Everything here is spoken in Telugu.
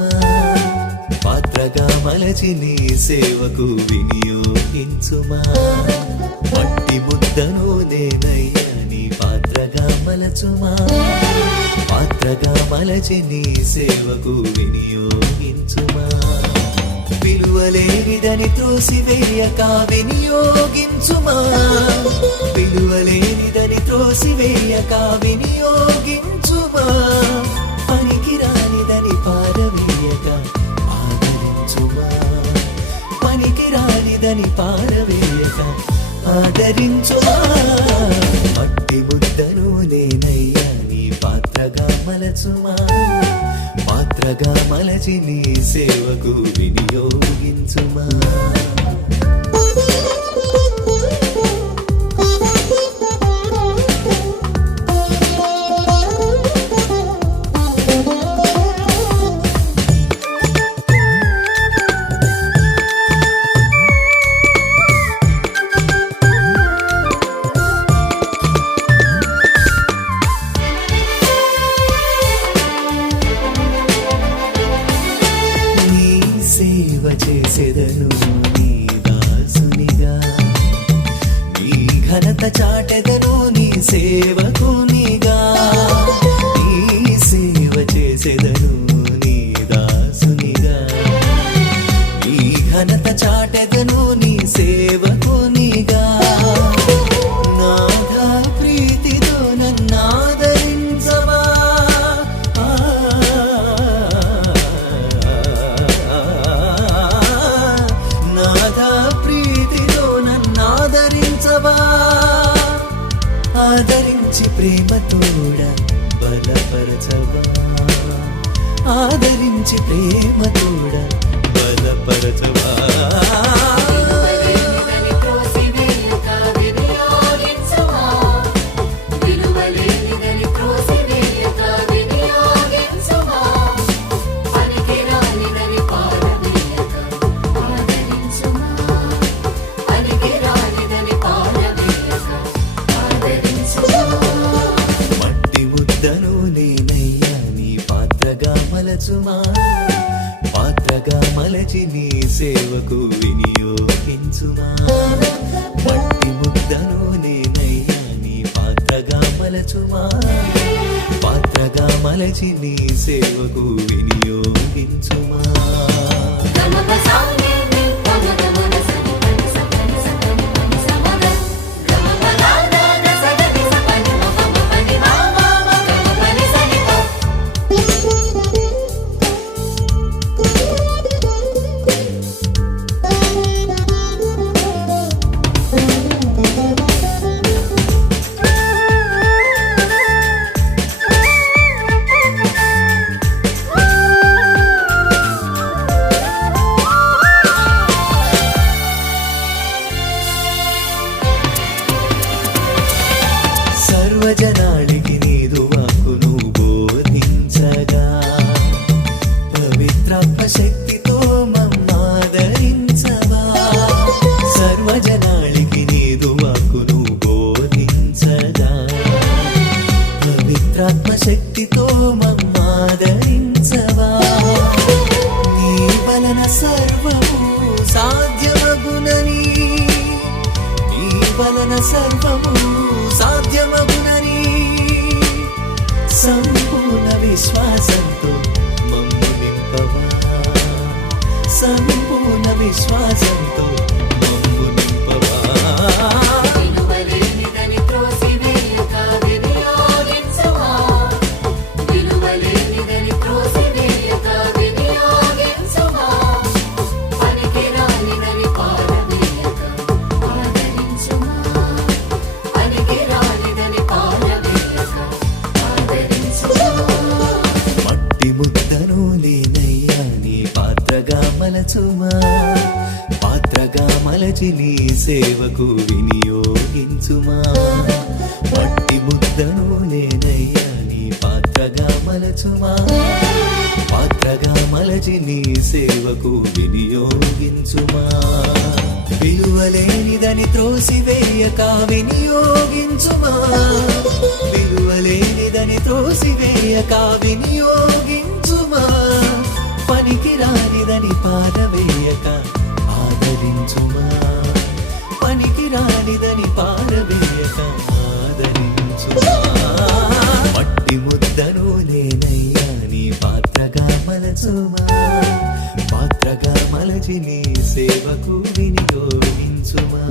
మలచుమా పాత్రగా మలచి నీ సేవకు వినియోగించుమా? మట్టి ముద్దను నేనయ్యా నీ పాత్రగా మలచుమా? పాత్రగా మలచి నీ సేవకు వినియోగించుమా? విలువలేనిదని త్రోసివేయక వినియోగించుమా? విలువలేనిదని త్రోసివేయక వినియోగించు పారవేయక ఆదరించువా మట్టి ముద్దను నేనయ్యా నీ పాత్రగా మలచుమా. పాత్రగా మలచి నీ సేవకు వినియోగించుమా. నీ ఆదరించి ప్రేమతోడ బలపరచవా? ఆదరించి ప్రేమతోడ బలపరచవా మలచుమా పాత్రగా మలచి నీ సేవకు వినియోగించుమా? మట్టి ముద్దను నేనయ్యా నీ పాత్రగా మలచుమా? పాత్రగా మలచి నీ సేవకు వినియోగించుమా? పవిత్రాత్మ శక్తితో మమ్మాదరించవా? నీ వలన సర్వము సాధ్యమగునని. నీ వలన సర్వము సాధ్యమగునని. సంపూర్ణ విశ్వాసంతో మమ్ము నింపవా? సంపూర్ణ విశ్వాసంతో మమ్ము నింపవా? మార్చుమా పాత్రగా మలచి నీ సేవకు వినియోగించుమా? పట్టి ముద్దను నేనయ్యా నీ పాత్రగా మలచుమా? పాత్రగా మలచి నీ సేవకు వినియోగించుమా? విలువలేనిదని త్రోసివేయక వినియోగించుమా? విలువలేనిదని త్రోసివేయక వినియోగించుమా? పనికిరానిదని పారవేయక ఆదరించుమా? పనికి రానిదని పారవేయక ఆదరించుమా? మట్టి ముద్దను నేనయ్యా నీ పాత్రగా మలచుమా? పాత్రగా మలచి నీ సేవకు వినియోగించుమా?